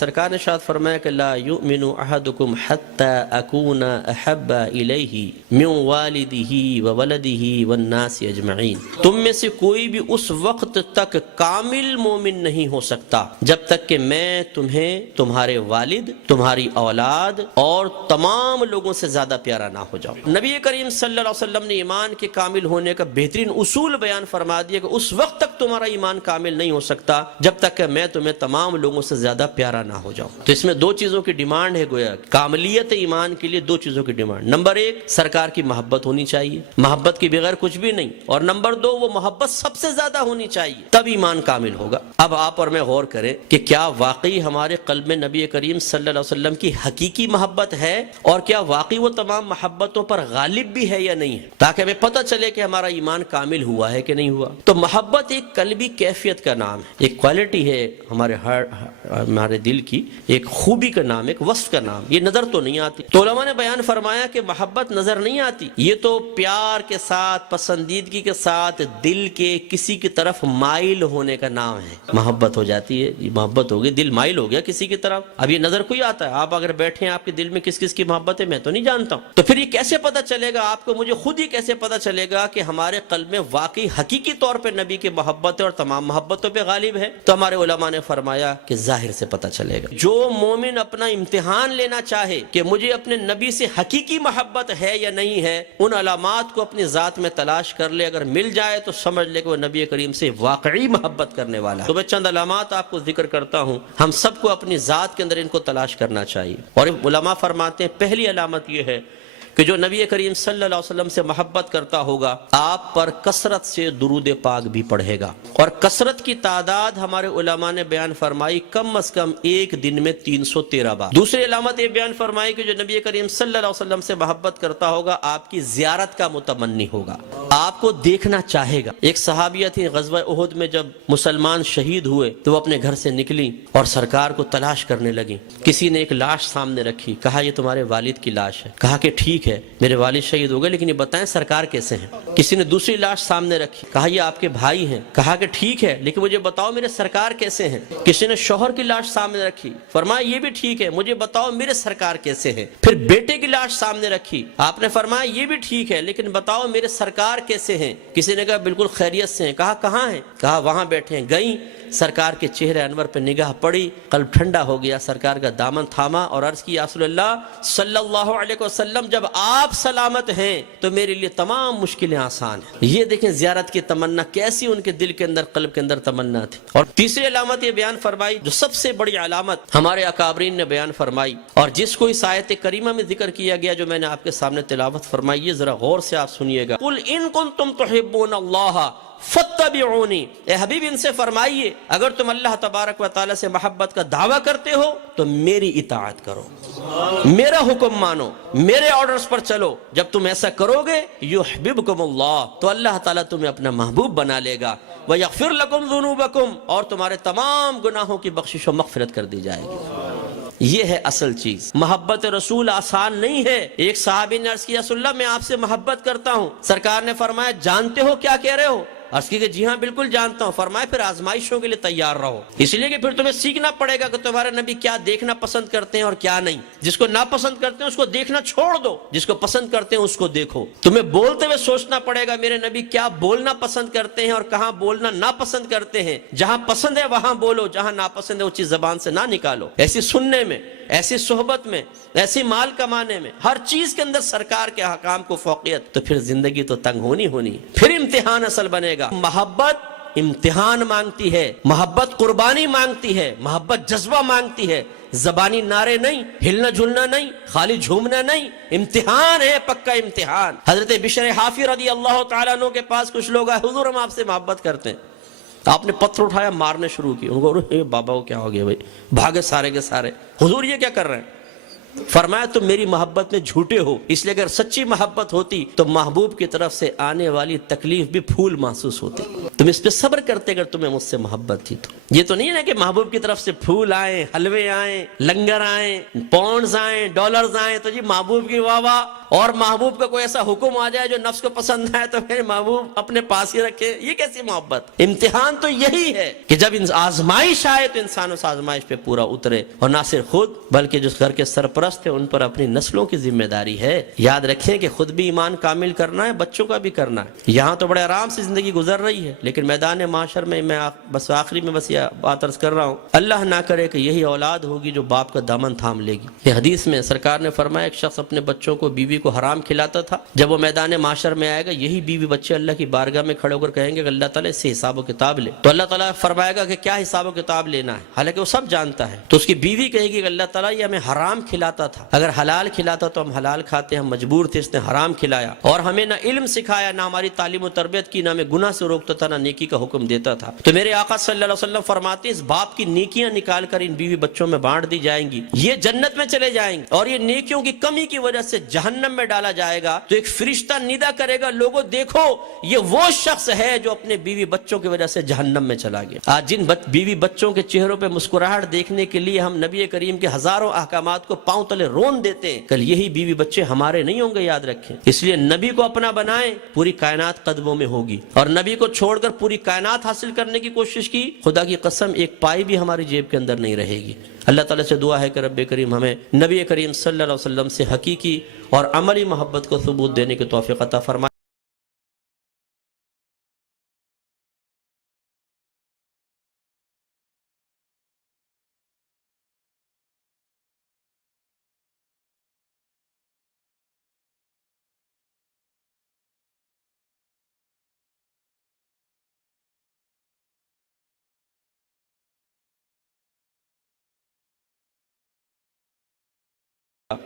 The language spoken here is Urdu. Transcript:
سرکار نے ارشاد فرمایا کہ لا یؤمن احدکم حتی اکون احب الیہ من والدہ وولدہ والناس اجمعین، تم میں سے کوئی بھی اس وقت تک کامل مومن نہیں ہو سکتا جب تک کہ میں تمہیں تمہارے والد، تمہاری اولاد اور تمام لوگوں سے زیادہ پیارا نہ ہو جاؤں۔ نبی کریم صلی اللہ علیہ وسلم نے ایمان کے کامل ہونے کا بہترین اصول بیان فرما دیا کہ اس وقت تک تمہارا ایمان کامل نہیں ہو سکتا جب تک کہ میں تمہیں تمام لوگوں سے زیادہ پیارا نہ ہو جاؤں۔ تو اس میں دو چیزوں کی ڈیمانڈ ہے، گویا کاملیت ایمان کے لیے دو چیزوں کی ڈیمانڈ۔ نمبر ایک، سرکار کی محبت ہونی چاہیے، محبت کے بغیر کچھ بھی نہیں، اور نمبر دو، وہ محبت سب سے زیادہ ہونی چاہیے، تب ایمان کامل ہوگا۔ اب آپ اور میں غور کریں کہ کیا واقعی ہمارے قلب میں نبی کریم صلی اللہ علیہ وسلم کی حقیقی محبت ہے، اور کیا واقعی وہ تمام محبتوں پر غالب بھی ہے یا نہیں ہے، تاکہ ہمیں پتہ چلے کہ ہمارا ایمان کامل ہوا ہے کہ نہیں ہوا۔ تو محبت ایک قلبی کیفیت کا نام ہے، ایک کوالٹی ہے ہمارے دل کی، ایک خوبی کا نام، ایک وصف کا نام، یہ نظر تو نہیں آتی۔ تو علماء نے بیان فرمایا کہ محبت نظر نہیں آتی، یہ تو پیار کے ساتھ، پسندیدگی کے ساتھ دل کے کسی کی طرف مائل ہونے کا نام ہے۔ محبت ہو جاتی ہے، یہ محبت ہو گئی، دل مائل ہو گیا کسی کی طرف۔ اب یہ نظر کوئی آتا ہے، آپ اگر بیٹھے ہیں، آپ کے دل میں کس کس کی محبت ہے میں تو نہیں جانتا ہوں، تو پھر یہ کیسے پتہ چلے گا آپ کو، مجھے خود ہی کیسے پتہ چلے گا کہ ہمارے قلب میں واقعی حقیقی طور پہ نبی کی محبت ہے اور تمام محبتوں پہ غالب ہے؟ تو ہمارے علماء نے فرمایا کہ ظاہر سے پتہ چلے گا۔ جو مومن اپنا امتحان لینا چاہے کہ مجھے اپنے نبی سے حقیقی محبت ہے یا نہیں ہے، ان علامات کو اپنی ذات میں تلاش کر لے، اگر مل جائے تو سمجھ لے کہ وہ نبی کریم سے واقعی محبت کرنے والا ہے۔ تو میں چند علامات آپ کو ذکر کرتا ہوں، ہم سب کو اپنی ذات کے اندر ان کو تلاش کرنا چاہیے۔ اور علماء فرماتے ہیں پہلی علامت یہ ہے کہ جو نبی کریم صلی اللہ علیہ وسلم سے محبت کرتا ہوگا، آپ پر کثرت سے درود پاک بھی پڑھے گا، اور کثرت کی تعداد ہمارے علماء نے بیان فرمائی کم از کم ایک دن میں 313 بار۔ دوسری علامت یہ بیان فرمائی کہ جو نبی کریم صلی اللہ علیہ وسلم سے محبت کرتا ہوگا، آپ کی زیارت کا متمنی ہوگا، آپ کو دیکھنا چاہے گا۔ ایک صحابیہ تھی، غزوہ احد میں جب مسلمان شہید ہوئے تو وہ اپنے گھر سے نکلی اور سرکار کو تلاش کرنے لگی۔ کسی نے ایک لاش سامنے رکھی، کہا یہ تمہارے والد کی لاش ہے۔ کہا کہ ٹھیک ہے، میرے والد شہید ہو گئے، لیکن یہ بتائیں سرکار کیسے ہیں۔ کسی نے دوسری لاش سامنے رکھی، کہا یہ آپ کے بھائی ہیں۔ کہا کہ ٹھیک ہے، لیکن مجھے بتاؤ میرے سرکار کیسے ہیں۔ کسی نے شوہر کی لاش سامنے رکھی، فرمایا یہ بھی ٹھیک ہے، مجھے بتاؤ میرے سرکار کیسے ہیں۔ پھر بیٹے کی لاش سامنے رکھی، آپ نے فرمایا یہ بھی ٹھیک ہے، لیکن بتاؤ میرے سرکار کیسے ہیں۔ کسی نے کہا بالکل خیریت سے ہیں۔ کہا کہاں ہیں؟ کہا وہاں بیٹھے ہیں۔ گئیں، سرکار کے چہرے انور پہ نگاہ پڑی، قلب ٹھنڈا ہو گیا، سرکار کا دامن تھاما اور عرض کی یا رسول اللہ صلی اللہ علیہ وسلم، جب آپ سلامت ہیں تو میرے لیے تمام مشکلیں آسان ہیں۔ یہ دیکھیں زیارت کی تمنا کیسی ان کے دل کے اندر، قلب کے اندر تمنا تھی۔ اور تیسری علامت یہ بیان فرمائی، جو سب سے بڑی علامت ہمارے اکابرین نے بیان فرمائی، اور جس کو اس آیت کریمہ میں ذکر کیا گیا جو میں نے آپ کے سامنے تلاوت فرمائی، یہ ذرا غور سے آپ سنیے گا۔ قل ان کنتم تحبون اللہ فاتبعونی، اے حبیب ان سے فرمائیے اگر تم اللہ تبارک و تعالی سے محبت کا دعویٰ کرتے ہو تو میری اطاعت کرو، میرا حکم مانو، میرے آرڈرز پر چلو۔ جب تم ایسا کرو گے یحببکم اللہ، تو اللہ تعالیٰ تمہیں اپنا محبوب بنا لے گا، ویغفر لکم ذنوبکم، اور تمہارے تمام گناہوں کی بخشش و مغفرت کر دی جائے گی۔ یہ ہے اصل چیز۔ محبت رسول آسان نہیں ہے۔ ایک صحابی نے عرض کیا رسول اللہ میں آپ سے محبت کرتا ہوں۔ سرکار نے فرمایا جانتے ہو کیا کہہ رہے ہو؟ عرض کی کہ جی ہاں بالکل جانتا ہوں۔ فرمایا پھر آزمائشوں کے لیے تیار رہو، اس لیے کہ پھر تمہیں سیکھنا پڑے گا کہ تمہارے نبی کیا دیکھنا پسند کرتے ہیں اور کیا نہیں۔ جس کو ناپسند کرتے ہیں اس کو دیکھنا چھوڑ دو، جس کو پسند کرتے ہیں اس کو دیکھو۔ تمہیں بولتے ہوئے سوچنا پڑے گا میرے نبی کیا بولنا پسند کرتے ہیں اور کہاں بولنا ناپسند کرتے ہیں۔ جہاں پسند ہے وہاں بولو، جہاں ناپسند ہے وہ چیز زبان سے نہ نکالو۔ ایسی سننے میں، ایسی صحبت میں، ایسی مال کمانے میں، ہر چیز کے اندر سرکار کے احکام کو فوقیت، تو پھر زندگی تو تنگ ہونی، پھر امتحان اصل بنے گا۔ محبت امتحان مانگتی ہے، محبت قربانی مانگتی ہے، محبت جذبہ مانگتی ہے، زبانی نعرے نہیں، ہلنا جھلنا نہیں، خالی جھومنا نہیں، امتحان ہے، پکا امتحان۔ حضرت بشر حافی رضی اللہ تعالیٰ عنہ کے پاس کچھ لوگ آئے، حضور ہم آپ سے محبت کرتے ہیں۔ آپ نے پتھر اٹھایا، مارنے شروع کی، ان کو اے بابا کو کیا ہو گیا بھائی، بھاگے سارے کے سارے۔ حضور یہ کیا کر رہے ہیں؟ فرمایا تم میری محبت میں جھوٹے ہو، اس لیے اگر سچی محبت ہوتی تو محبوب کی طرف سے آنے والی تکلیف بھی پھول محسوس ہوتے، تم اس پہ صبر کرتے اگر تمہیں مجھ سے محبت تھی تو۔ یہ تو نہیں ہے کہ محبوب کی طرف سے پھول آئیں، حلوے آئیں، لنگر آئیں، پاؤنڈز آئیں، ڈالرز آئیں تو جی محبوب کی واہ واہ، اور محبوب کا کوئی ایسا حکم آ جائے جو نفس کو پسند آئے تو میرے محبوب اپنے پاس ہی رکھے۔ یہ کیسی محبت؟ امتحان تو یہی ہے کہ جب آزمائش آئے تو انسان اس آزمائش پہ پورا اترے، اور نہ صرف خود بلکہ جس گھر کے سرپرست ہیں ان پر اپنی نسلوں کی ذمہ داری ہے۔ یاد رکھیں کہ خود بھی ایمان کامل کرنا ہے، بچوں کا بھی کرنا ہے۔ یہاں تو بڑے آرام سے زندگی گزر رہی ہے، لیکن میدان معاشر میں بس آخری میں بس یہ بات عرض کر رہا ہوں، اللہ نہ کرے کہ یہی اولاد ہوگی جو باپ کا دامن تھام لے گی۔ یہ حدیث میں سرکار نے فرمایا ایک شخص اپنے بچوں کو، بیوی کو حرام کھلاتا تھا، جب وہ میدان معاشر میں آئے گا یہی بیوی بچے اللہ کی بارگاہ میں کھڑے ہو کر کہیں گے کہ اللہ تعالیٰ اس سے حساب و کتاب لے، تو اللہ تعالیٰ فرمائے گا کہ کیا حساب و کتاب لینا ہے، حالانکہ وہ سب جانتا ہے۔ تو اس کی بیوی کہے گی کہ اللہ تعالیٰ یہ ہمیں حرام کھلاتا تھا، اگر حلال کھلاتا تو ہم حلال کھاتے، ہم مجبور تھے، اس نے حرام کھلایا، اور ہمیں نہ علم سکھایا، نہ ہماری تعلیم و تربیت کی، نہ ہمیں گناہ سے روکتا تھا، نہ نیکی کا حکم دیتا تھا۔ تو میرے آقا صلی اللہ علیہ وسلم فرماتے اس باپ کی نیکیاں نکال کر ان بیوی بچوں میں بانٹ دی جائیں گی، یہ جنت میں چلے جائیں گے، اور یہ نیکیوں کی کمی کی وجہ سے جہنم میں ڈالا جائے گا۔ تو ایک فرشتہ ندا کرے گا، لوگوں دیکھو یہ وہ شخص ہے جو اپنے بیوی بچوں کی وجہ سے جہنم میں چلا گیا۔ آج جن بیوی بچوں کے چہروں پہ مسکراہٹ دیکھنے کے لیے ہم نبی کریم کے ہزاروں احکامات کو پاؤں تلے رون دیتے ہیں، کل یہی بیوی بچے ہمارے نہیں ہوں گے، یاد رکھیں۔ اس لیے نبی کو اپنا بنائیں، پوری کائنات قدموں میں ہوگی، اور نبی کو چھوڑ کر پوری کائنات حاصل کرنے کی کوشش کی، خدا کی قسم ایک پائی بھی ہماری جیب کے اندر نہیں رہے گی۔ اللہ تعالیٰ سے دعا ہے کہ رب کریم ہمیں نبی کریم صلی اللہ علیہ وسلم سے حقیقی اور عملی محبت کو ثبوت دینے کی توفیق عطا فرمائے۔